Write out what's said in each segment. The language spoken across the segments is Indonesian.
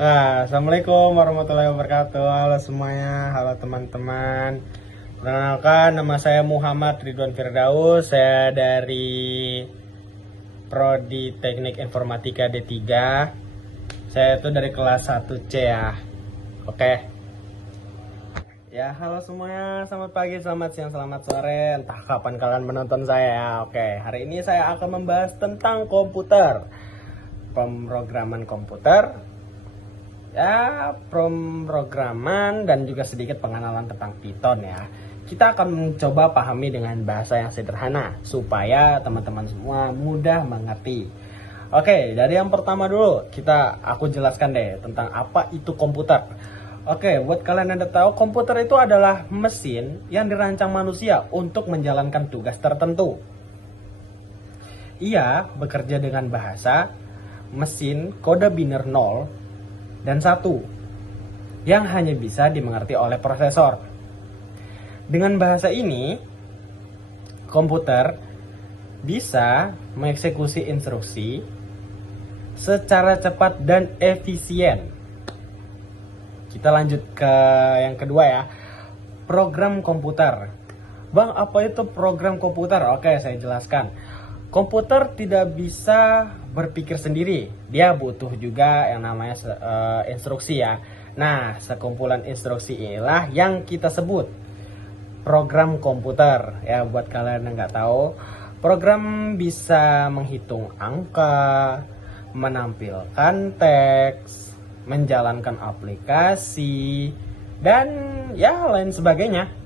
Assalamualaikum warahmatullahi wabarakatuh. Halo semuanya, halo teman-teman. Perkenalkan, nama saya Muhammad Ridwan Firdaus. Saya dari Prodi Teknik Informatika D3. Saya itu dari kelas 1C ya. Oke. Ya, halo semuanya. Selamat pagi, selamat siang, selamat sore. Entah kapan kalian menonton saya. Oke, hari ini saya akan membahas tentang komputer. Pemrograman komputer. Ya, pemrograman dan juga sedikit pengenalan tentang Python ya. Kita akan mencoba pahami dengan bahasa yang sederhana supaya teman-teman semua mudah mengerti. Oke, dari yang pertama dulu aku jelaskan deh tentang apa itu komputer. Oke, buat kalian yang udah tahu, komputer itu adalah mesin yang dirancang manusia untuk menjalankan tugas tertentu. Ia bekerja dengan bahasa mesin kode biner 0 dan 1 yang hanya bisa dimengerti oleh prosesor. Dengan bahasa ini, komputer bisa mengeksekusi instruksi secara cepat dan efisien. Kita lanjut ke yang kedua ya, program komputer. Bang, apa itu program komputer? Oke, saya jelaskan. Komputer tidak bisa berpikir sendiri. Dia butuh juga yang namanya instruksi ya. Nah, sekumpulan instruksi inilah yang kita sebut program komputer. Ya, buat kalian yang nggak tahu, program bisa menghitung angka, menampilkan teks, menjalankan aplikasi, dan ya lain sebagainya.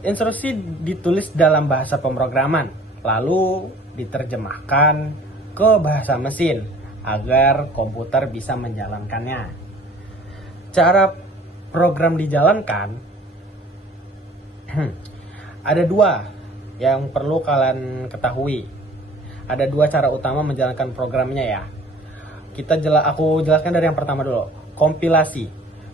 Instruksi ditulis dalam bahasa pemrograman, lalu diterjemahkan ke bahasa mesin agar komputer bisa menjalankannya. Cara program dijalankan ada dua yang perlu kalian ketahui. Ada dua cara utama menjalankan programnya ya. Aku jelaskan dari yang pertama dulu. Kompilasi.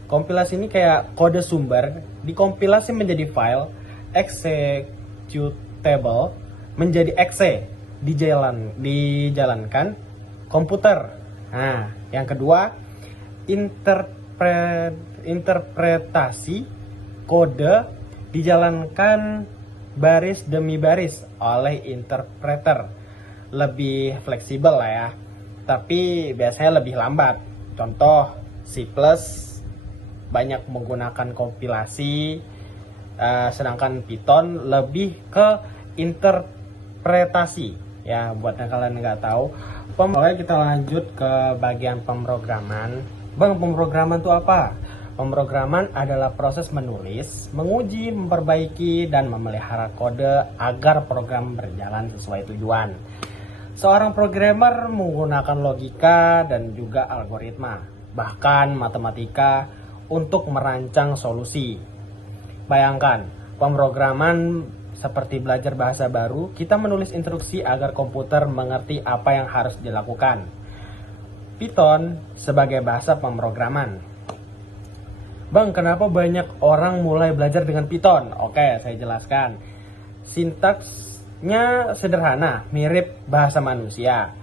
Kompilasi ini kayak kode sumber dikompilasi menjadi file executable menjadi exe dijalankan komputer. Nah, yang kedua, interpretasi kode dijalankan baris demi baris oleh interpreter. Lebih fleksibel lah ya, tapi biasanya lebih lambat. Contoh C++ banyak menggunakan kompilasi, sedangkan Python lebih ke interpretasi ya. Buat yang kalian nggak tahu, oke, kita lanjut ke bagian pemrograman. Bang, pemrograman itu apa? Pemrograman adalah proses menulis, menguji, memperbaiki, dan memelihara kode agar program berjalan sesuai tujuan. Seorang programmer menggunakan logika dan juga algoritma, bahkan matematika untuk merancang solusi. Bayangkan, pemrograman seperti belajar bahasa baru, kita menulis instruksi agar komputer mengerti apa yang harus dilakukan. Python sebagai bahasa pemrograman. Bang, kenapa banyak orang mulai belajar dengan Python? Oke, saya jelaskan. Sintaksnya sederhana, mirip bahasa manusia.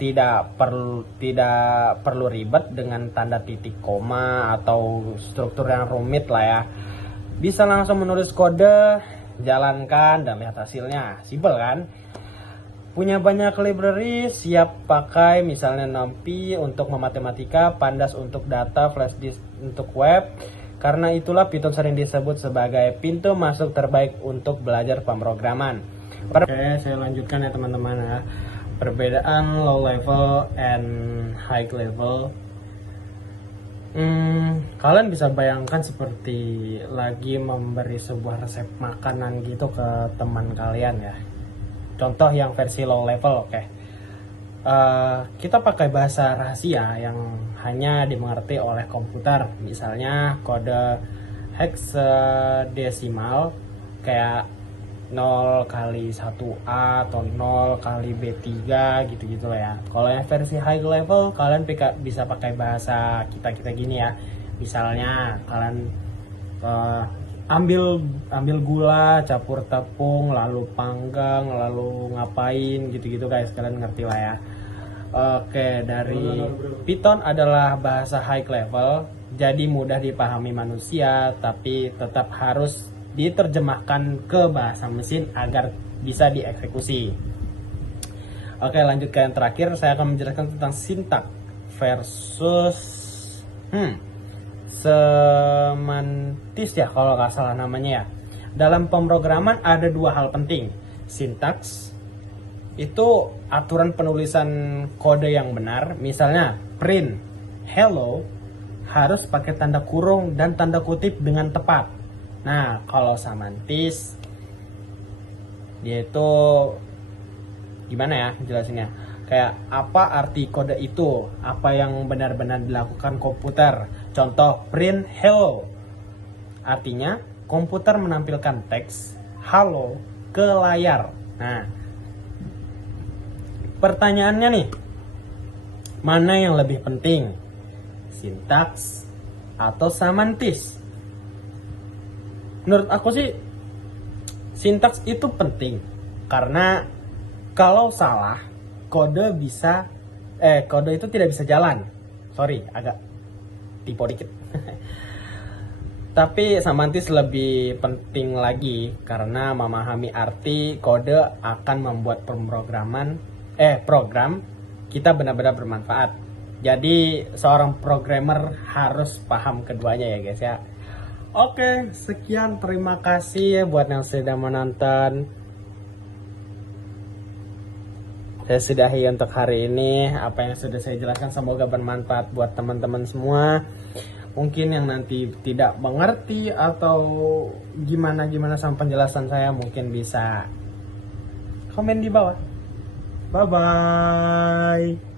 Tidak perlu ribet dengan tanda titik koma atau struktur yang rumit lah ya. Bisa langsung menulis kode, jalankan, dan lihat hasilnya. Simpel kan? Punya banyak library, siap pakai, misalnya NumPy untuk matematika, Pandas untuk data, FlashDisk untuk web. Karena itulah Python sering disebut sebagai pintu masuk terbaik untuk belajar pemrograman. Oke, saya lanjutkan ya teman-teman ya. Perbedaan low level and high level. Kalian bisa bayangkan seperti lagi memberi sebuah resep makanan gitu ke teman kalian ya. Contoh yang versi low level, oke. Kita pakai bahasa rahasia yang hanya dimengerti oleh komputer. Misalnya kode hexadesimal kayak 0 kali 1A atau 0 kali B3 gitu-gitu lah ya. Kalau yang versi high level, kalian bisa pakai bahasa kita gini ya. Misalnya kalian ambil gula, campur tepung, lalu panggang, lalu ngapain gitu-gitu guys, kalian ngerti lah ya. Oke, dari Python adalah bahasa high level, jadi mudah dipahami manusia, tapi tetap harus diterjemahkan ke bahasa mesin agar bisa dieksekusi. Oke, lanjut ke yang terakhir, saya akan menjelaskan tentang sintak versus semantis ya kalau nggak salah namanya ya. Dalam pemrograman ada dua hal penting, sintaks itu aturan penulisan kode yang benar, misalnya print hello harus pakai tanda kurung dan tanda kutip dengan tepat. Nah, kalau semantis dia itu gimana ya jelasinnya? Kayak apa arti kode itu? Apa yang benar-benar dilakukan komputer? Contoh print hello. Artinya komputer menampilkan teks halo ke layar. Nah, pertanyaannya nih, mana yang lebih penting? Sintaks atau semantis? Menurut aku sih sintaks itu penting karena kalau salah kode itu tidak bisa jalan. Sorry, agak typo dikit. Tapi semantis lebih penting lagi karena memahami arti kode akan membuat program kita benar-benar bermanfaat. Jadi seorang programmer harus paham keduanya ya guys ya. Oke, sekian, terima kasih ya buat yang sudah menonton. Saya sudahi untuk hari ini. Apa yang sudah saya jelaskan semoga bermanfaat buat teman-teman semua. Mungkin yang nanti tidak mengerti atau gimana sama penjelasan saya mungkin bisa komen di bawah. Bye bye.